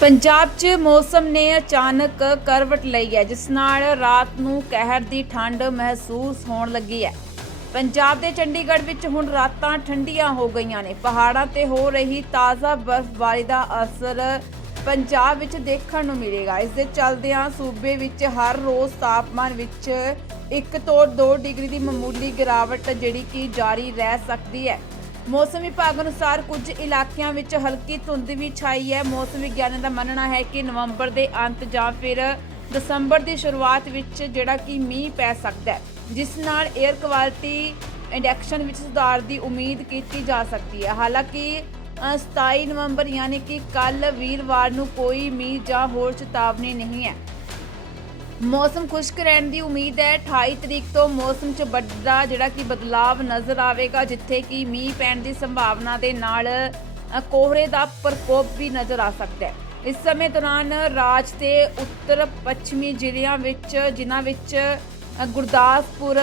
ਪੰਜਾਬ 'ਚ ਮੌਸਮ ਨੇ ਅਚਾਨਕ ਕਰਵਟ ਲਈ ਹੈ, ਜਿਸ ਨਾਲ ਰਾਤ ਨੂੰ ਕਹਿਰ ਦੀ ਠੰਡ ਮਹਿਸੂਸ ਹੋਣ ਲੱਗੀ ਹੈ। ਪੰਜਾਬ ਦੇ ਚੰਡੀਗੜ੍ਹ ਵਿੱਚ ਹੁਣ ਰਾਤਾਂ ਠੰਡੀਆਂ ਹੋ ਗਈਆਂ ਨੇ। ਪਹਾੜਾਂ ਤੇ ਹੋ ਰਹੀ ਤਾਜ਼ਾ ਬਰਫ਼ਬਾਰੀ ਦਾ ਅਸਰ ਪੰਜਾਬ ਵਿੱਚ ਦੇਖਣ ਨੂੰ ਮਿਲੇਗਾ। ਇਸ ਦੇ ਚੱਲਦਿਆਂ ਸੂਬੇ ਵਿੱਚ ਹਰ ਰੋਜ਼ ਤਾਪਮਾਨ ਵਿੱਚ 1 ਤੋਂ 2 ਡਿਗਰੀ ਦੀ ਮਾਮੂਲੀ ਗਿਰਾਵਟ ਜਿਹੜੀ ਕਿ ਜਾਰੀ ਰਹਿ ਸਕਦੀ ਹੈ। ਮੌਸਮ ਵਿਭਾਗ ਅਨੁਸਾਰ ਕੁਝ ਇਲਾਕਿਆਂ ਵਿੱਚ ਹਲਕੀ ਧੁੰਦ ਵੀ ਛਾਈ ਹੈ। ਮੌਸਮ ਵਿਗਿਆਨੀਆਂ ਦਾ ਮੰਨਣਾ ਹੈ ਕਿ ਨਵੰਬਰ ਦੇ ਅੰਤ ਜਾਂ ਫਿਰ ਦਸੰਬਰ ਦੀ ਸ਼ੁਰੂਆਤ ਵਿੱਚ ਜਿਹੜਾ ਕਿ ਮੀਂਹ ਪੈ ਸਕਦਾ ਹੈ ਜਿਸ ਨਾਲ 에ਅਰ ਕੁਆਲਿਟੀ ਇੰਡੈਕਸ਼ਨ ਵਿੱਚ ਸੁਧਾਰ ਦੀ ਉਮੀਦ ਕੀਤੀ ਜਾ ਸਕਦੀ ਹੈ। ਹਾਲਾਂਕਿ ਅ, 27 ਨਵੰਬਰ ਯਾਨੀ ਕਿ ਕੱਲ ਵੀਰਵਾਰ ਨੂੰ ਕੋਈ ਮੀਂਹ ਜਾਂ ਹੋਰ ਚੇਤਾਵਨੀ ਨਹੀਂ ਹੈ। ਮੌਸਮ ਖੁਸ਼ਕ ਰਹਿਣ ਦੀ ਉਮੀਦ ਹੈ। 28 ਤਰੀਕ ਤੋਂ ਮੌਸਮ 'ਚ ਵੱਡਾ ਜਿਹੜਾ ਕਿ ਬਦਲਾਵ ਨਜ਼ਰ ਆਵੇਗਾ, ਜਿੱਥੇ ਕਿ ਮੀਂਹ ਪੈਣ ਦੀ ਸੰਭਾਵਨਾ ਦੇ ਨਾਲ ਕੋਹਰੇ ਦਾ ਪ੍ਰਕੋਪ ਵੀ ਨਜ਼ਰ ਆ ਸਕਦਾ ਹੈ। ਇਸ ਸਮੇਂ ਦੌਰਾਨ ਰਾਜ ਦੇ ਉੱਤਰ ਪੱਛਮੀ ਜ਼ਿਲ੍ਹਿਆਂ ਵਿੱਚ, ਜਿਨ੍ਹਾਂ ਵਿੱਚ ਗੁਰਦਾਸਪੁਰ,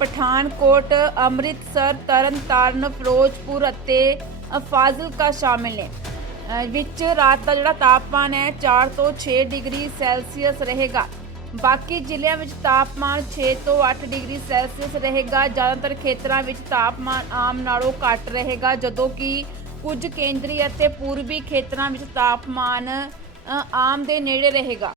ਪਠਾਨਕੋਟ, ਅੰਮ੍ਰਿਤਸਰ, ਤਰਨਤਾਰਨ, ਫਿਰੋਜ਼ਪੁਰ ਅਤੇ ਫਾਜ਼ਿਲਕਾ ਸ਼ਾਮਿਲ ਨੇ। ਵਿੱਚ ਰਾਤ ਦਾ ਜਿਹੜਾ ਤਾਪਮਾਨ ਹੈ 4 ਤੋਂ 6 ਡਿਗਰੀ ਸੈਲਸੀਅਸ ਰਹੇਗਾ। ਬਾਕੀ ਜ਼ਿਲ੍ਹਿਆਂ ਵਿੱਚ ਤਾਪਮਾਨ 6 ਤੋਂ 8 ਡਿਗਰੀ ਸੈਲਸੀਅਸ ਰਹੇਗਾ। ਜ਼ਿਆਦਾਤਰ ਖੇਤਰਾਂ ਵਿੱਚ ਤਾਪਮਾਨ ਆਮ ਨਾਲੋਂ ਘੱਟ ਰਹੇਗਾ, ਜਦੋਂ ਕਿ ਕੁਝ ਕੇਂਦਰੀ ਅਤੇ ਪੂਰਬੀ ਖੇਤਰਾਂ ਵਿੱਚ ਤਾਪਮਾਨ ਆਮ ਦੇ ਨੇੜੇ ਰਹੇਗਾ।